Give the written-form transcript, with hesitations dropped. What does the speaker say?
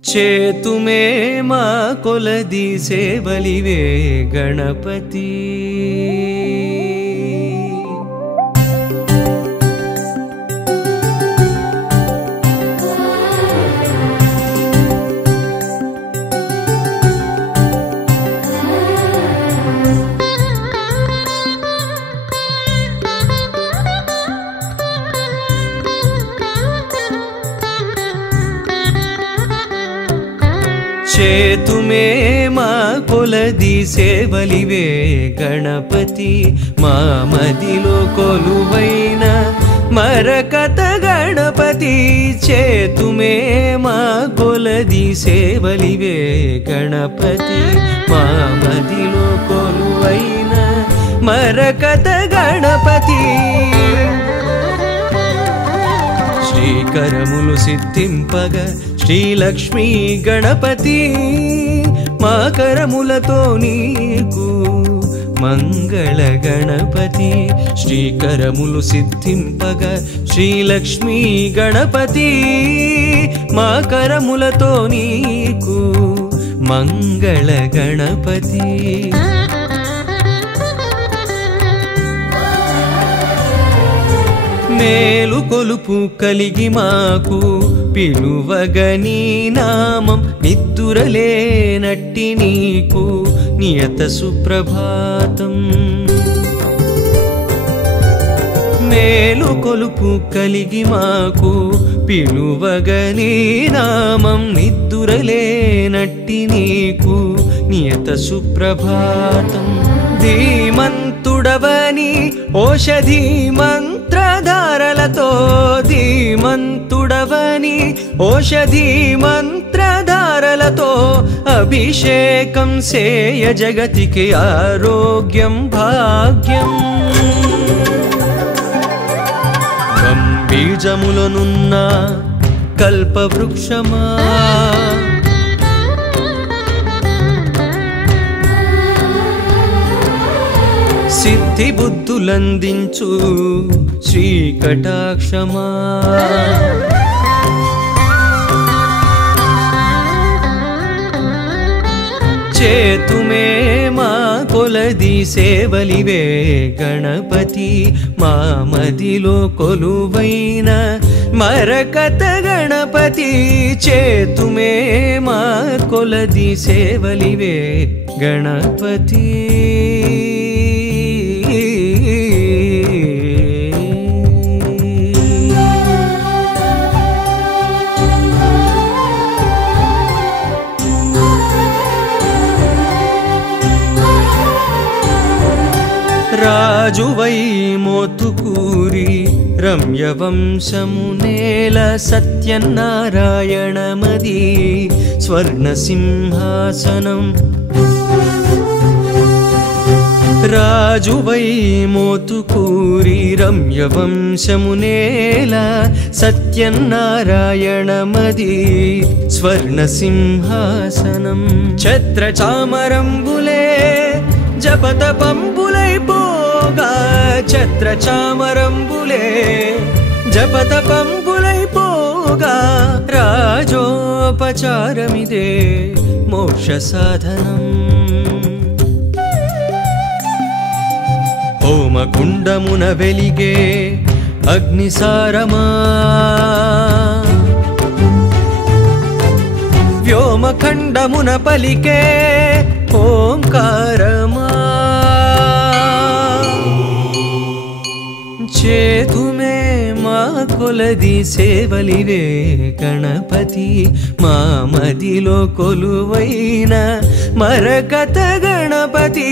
చేతుమే మా కొలది సేవలివే గణపతి చేతుమే మా కొలది సేవలివే గణపతి మా మదిలో కొలువైన మరకత గణపతి చేతుమే మా కొలది సేవలివే గణపతి మా మదిలో కొలువైన మరకత గణపతి శ్రీకరములు సిద్ధింపగ శ్రీలక్ష్మీ గణపతి మా కరములతో నీకు మంగళ గణపతి శ్రీకరములు సిద్ధింపగ శ్రీలక్ష్మీ గణపతి మా కరములతో నీకు మంగళ గణపతి మేలు కొలుపు కలిగి మాకు పిలువగని నామం నిద్దురలేనట్టి నీకు నియత సుప్రభాతం మేలు కొలుపు కలిగి మాకు పిలువగని నామం నిద్దురలేనట్టి నీకు నియత సుప్రభాతం ధీమంతుడవని ఓషధి మంత్రధారలతో ధీమంతుడవని ఓషధి మంత్రధారలతో అభిషేకం సేయ జగతికి ఆరోగ్యం భాగ్యం బీజములనున్న కల్పవృక్షమా సిద్ధి బుద్ధులందించు శ్రీకటాక్షమా చేతుమే మా కొలది సేవలివే గణపతి మా మదిలో కొలువైన మరకత గణపతి చేతుమే మా కొలది సేవలివే గణపతి రాజువై మోతుకూరి రమ్యవంశమునేల సత్యనారాయణమది స్వర్ణసింహాసనం రాజువై మోతుకూరి రమ్యవంశమునేల సత్యనారాయణమది స్వర్ణసింహాసనం ఛత్రచామరంబులే జపతపంబులైపోగా ఛత్రచామరంబులే జపతపంబులైపోగా రాజోపచారమిదే మోక్ష సాధనం హోమకుండమున వెలిగే అగ్నిసారమా వ్యోమఖండమున పలికే ఓంకారమా చేతుమే మా కొలది సేవలివే గణపతి మా మదిలో కొలువైన మరకత గణపతి